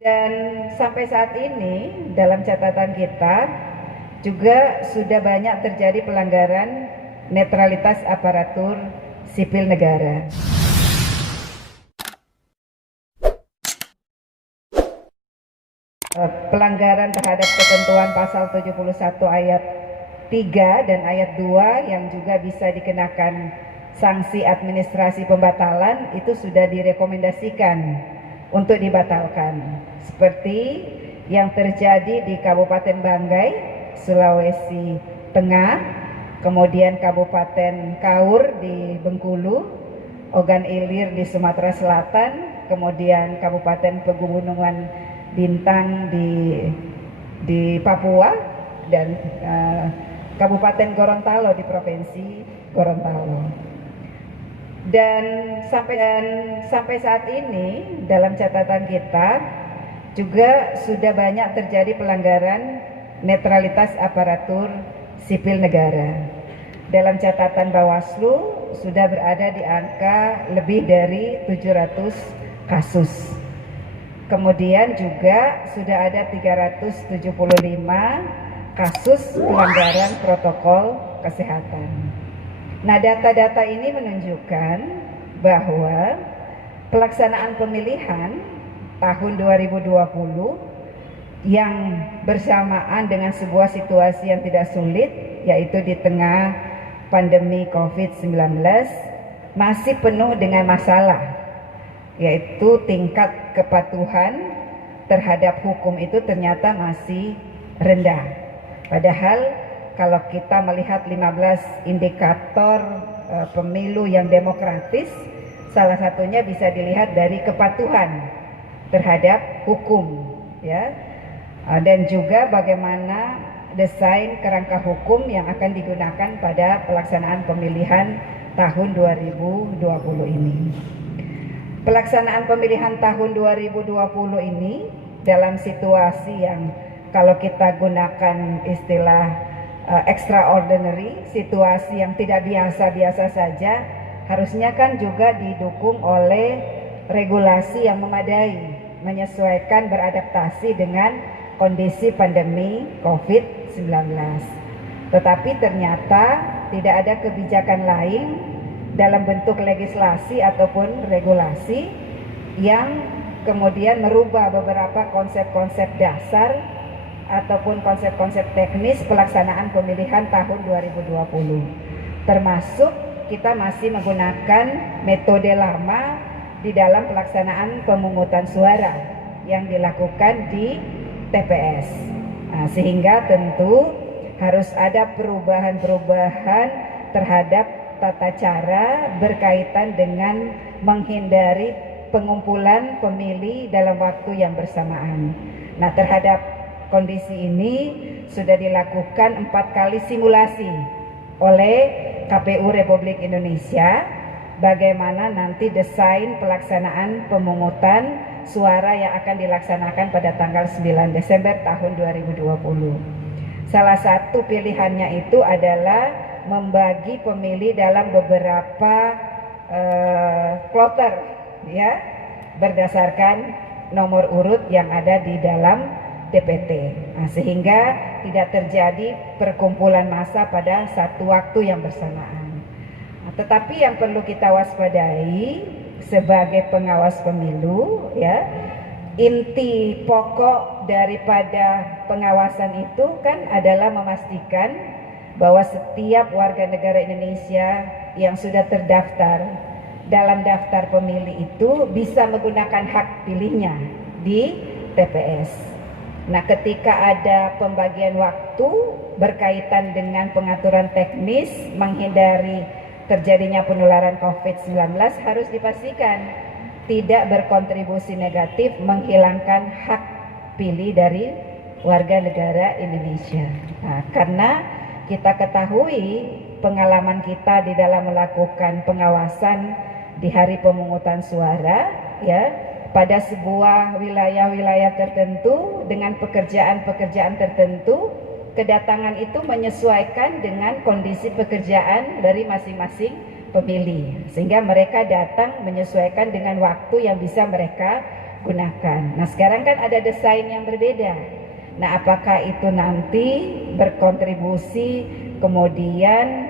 Dan sampai saat ini dalam catatan kita juga sudah banyak terjadi pelanggaran netralitas aparatur sipil negara. Pelanggaran terhadap ketentuan pasal 71 ayat 3 dan ayat 2 yang juga bisa dikenakan sanksi administrasi pembatalan itu sudah direkomendasikan untuk dibatalkan, seperti yang terjadi di Kabupaten Banggai, Sulawesi Tengah, kemudian Kabupaten Kaur di Bengkulu, Ogan Ilir di Sumatera Selatan, kemudian Kabupaten Pegunungan Bintang di Papua, dan Kabupaten Gorontalo di Provinsi Gorontalo. Dan sampai saat ini dalam catatan kita juga sudah banyak terjadi pelanggaran netralitas aparatur sipil negara. Dalam catatan Bawaslu sudah berada di angka lebih dari 700 kasus. Kemudian juga sudah ada 375 kasus pelanggaran protokol kesehatan. Nah, data-data ini menunjukkan bahwa pelaksanaan pemilihan tahun 2020 yang bersamaan dengan sebuah situasi yang tidak sulit, yaitu di tengah pandemi COVID-19, masih penuh dengan masalah, yaitu tingkat kepatuhan terhadap hukum itu ternyata masih rendah. Padahal kalau kita melihat 15 indikator pemilu yang demokratis, salah satunya bisa dilihat dari kepatuhan terhadap hukum, ya, dan juga bagaimana desain kerangka hukum yang akan digunakan pada pelaksanaan pemilihan tahun 2020 ini. Pelaksanaan pemilihan tahun 2020 ini dalam situasi yang kalau kita gunakan istilah extraordinary, situasi yang tidak biasa-biasa saja, harusnya kan juga didukung oleh regulasi yang memadai, menyesuaikan, beradaptasi dengan kondisi pandemi COVID-19. Tetapi ternyata tidak ada kebijakan lain dalam bentuk legislasi ataupun regulasi yang kemudian merubah beberapa konsep-konsep dasar ataupun konsep-konsep teknis pelaksanaan pemilihan tahun 2020. Termasuk kita masih menggunakan metode lama di dalam pelaksanaan pemungutan suara yang dilakukan di TPS. Nah, sehingga tentu harus ada perubahan-perubahan terhadap tata cara berkaitan dengan menghindari pengumpulan pemilih dalam waktu yang bersamaan. Nah, terhadap kondisi ini sudah dilakukan 4 kali simulasi oleh KPU Republik Indonesia bagaimana nanti desain pelaksanaan pemungutan suara yang akan dilaksanakan pada tanggal 9 Desember tahun 2020. Salah satu pilihannya itu adalah membagi pemilih dalam beberapa kloter, ya, berdasarkan nomor urut yang ada di dalam DPT. Nah, sehingga tidak terjadi perkumpulan massa pada satu waktu yang bersamaan. Nah, tetapi yang perlu kita waspadai sebagai pengawas pemilu, ya, inti pokok daripada pengawasan itu kan adalah memastikan bahwa setiap warga negara Indonesia yang sudah terdaftar dalam daftar pemilih itu bisa menggunakan hak pilihnya di TPS. Nah, ketika ada pembagian waktu berkaitan dengan pengaturan teknis menghindari terjadinya penularan COVID-19 harus dipastikan tidak berkontribusi negatif menghilangkan hak pilih dari warga negara Indonesia. Nah, karena kita ketahui pengalaman kita di dalam melakukan pengawasan di hari pemungutan suara, ya, pada sebuah wilayah-wilayah tertentu dengan pekerjaan-pekerjaan tertentu, kedatangan itu menyesuaikan dengan kondisi pekerjaan dari masing-masing pemilih, sehingga mereka datang menyesuaikan dengan waktu yang bisa mereka gunakan. Nah, sekarang kan ada desain yang berbeda. Nah, apakah itu nanti berkontribusi kemudian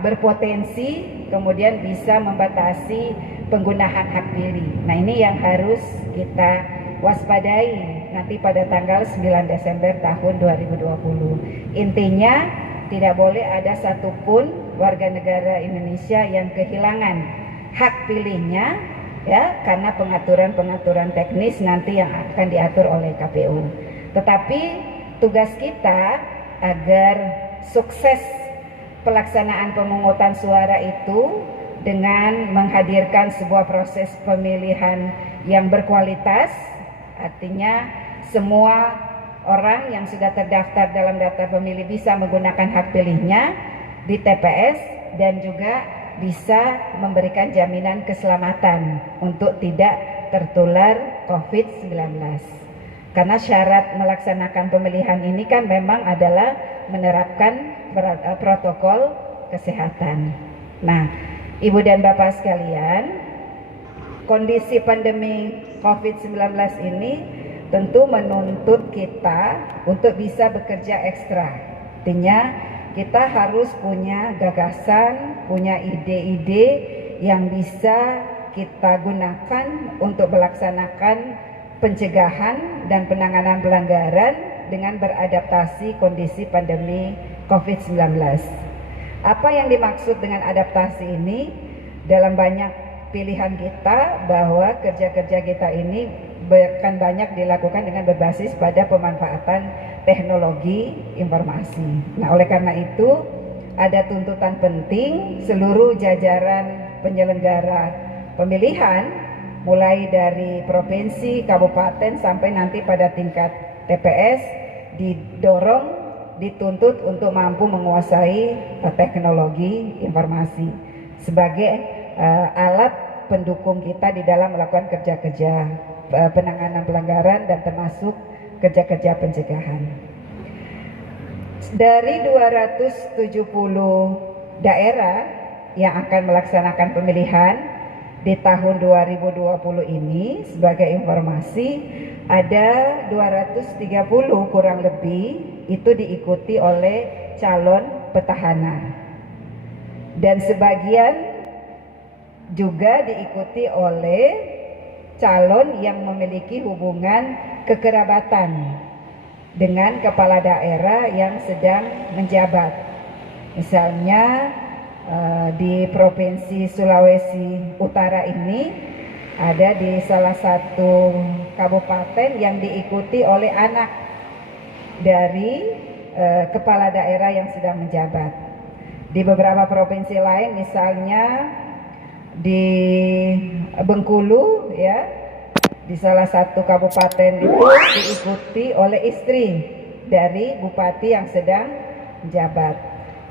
berpotensi kemudian bisa membatasi penggunaan hak pilih. Nah, ini yang harus kita waspadai nanti pada tanggal 9 Desember tahun 2020. Intinya tidak boleh ada satupun warga negara Indonesia yang kehilangan hak pilihnya ya karena pengaturan-pengaturan teknis nanti yang akan diatur oleh KPU. Tetapi tugas kita agar sukses pelaksanaan pemungutan suara itu dengan menghadirkan sebuah proses pemilihan yang berkualitas, artinya semua orang yang sudah terdaftar dalam daftar pemilih bisa menggunakan hak pilihnya di TPS dan juga bisa memberikan jaminan keselamatan untuk tidak tertular COVID-19. Karena syarat melaksanakan pemilihan ini kan memang adalah menerapkan protokol kesehatan. Nah, Ibu dan Bapak sekalian, kondisi pandemi COVID-19 ini tentu menuntut kita untuk bisa bekerja ekstra. Artinya kita harus punya gagasan, punya ide-ide yang bisa kita gunakan untuk melaksanakan pencegahan dan penanganan pelanggaran dengan beradaptasi kondisi pandemi COVID-19. Apa yang dimaksud dengan adaptasi ini? Dalam banyak pilihan kita bahwa kerja-kerja kita ini akan banyak dilakukan dengan berbasis pada pemanfaatan teknologi informasi. Nah, oleh karena itu ada tuntutan penting seluruh jajaran penyelenggara pemilihan mulai dari provinsi, kabupaten sampai nanti pada tingkat TPS didorong, dituntut untuk mampu menguasai teknologi informasi sebagai alat pendukung kita di dalam melakukan kerja-kerja penanganan pelanggaran dan termasuk kerja-kerja pencegahan. Dari 270 daerah yang akan melaksanakan pemilihan di tahun 2020 ini, sebagai informasi ada 230 kurang lebih itu diikuti oleh calon petahana dan sebagian juga diikuti oleh calon yang memiliki hubungan kekerabatan dengan kepala daerah yang sedang menjabat. Misalnya di Provinsi Sulawesi Utara ini ada di salah satu kabupaten yang diikuti oleh anak dari kepala daerah yang sedang menjabat. Di beberapa provinsi lain misalnya di Bengkulu ya, di salah satu kabupaten itu diikuti oleh istri dari bupati yang sedang menjabat.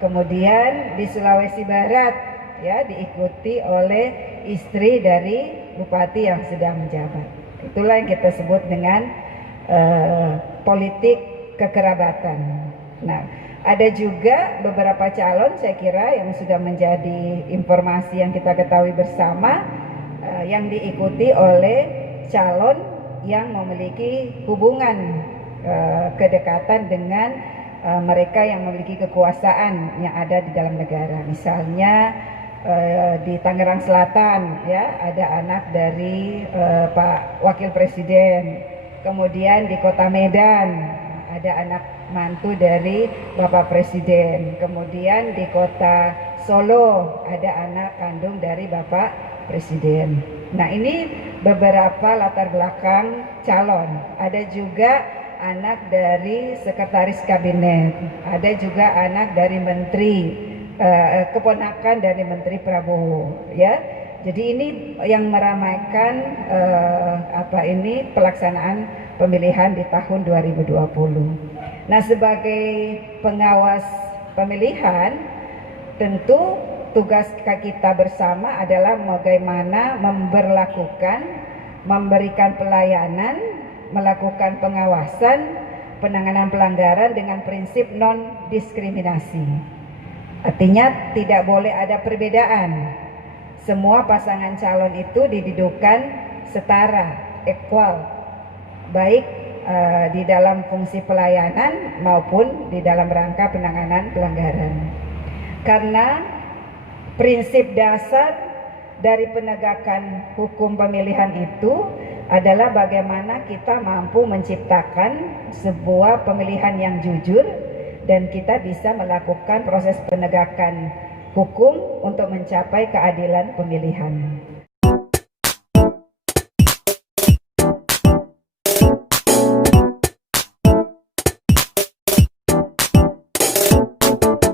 Kemudian di Sulawesi Barat ya diikuti oleh istri dari bupati yang sedang menjabat. Itulah yang kita sebut dengan politik kekerabatan. Nah, ada juga beberapa calon saya kira yang sudah menjadi informasi yang kita ketahui bersama yang diikuti oleh calon yang memiliki hubungan kedekatan dengan mereka yang memiliki kekuasaan yang ada di dalam negara. Misalnya di Tangerang Selatan ya ada anak dari Pak Wakil Presiden. Kemudian di Kota Medan ada anak mantu dari Bapak Presiden. Kemudian di Kota Solo ada anak kandung dari Bapak Presiden. Nah, ini beberapa latar belakang calon. Ada juga anak dari sekretaris kabinet, ada juga anak dari menteri, keponakan dari Menteri Prabowo, ya. Jadi ini yang meramaikan pelaksanaan pemilihan di tahun 2020. Nah, sebagai pengawas pemilihan, tentu tugas kita bersama adalah bagaimana memberikan pelayanan, melakukan pengawasan, penanganan pelanggaran dengan prinsip non-diskriminasi. Artinya tidak boleh ada perbedaan. Semua pasangan calon itu didudukan setara equal, baik di dalam fungsi pelayanan maupun di dalam rangka penanganan pelanggaran. Karena prinsip dasar dari penegakan hukum pemilihan itu adalah bagaimana kita mampu menciptakan sebuah pemilihan yang jujur dan kita bisa melakukan proses penegakan hukum untuk mencapai keadilan pemilihan.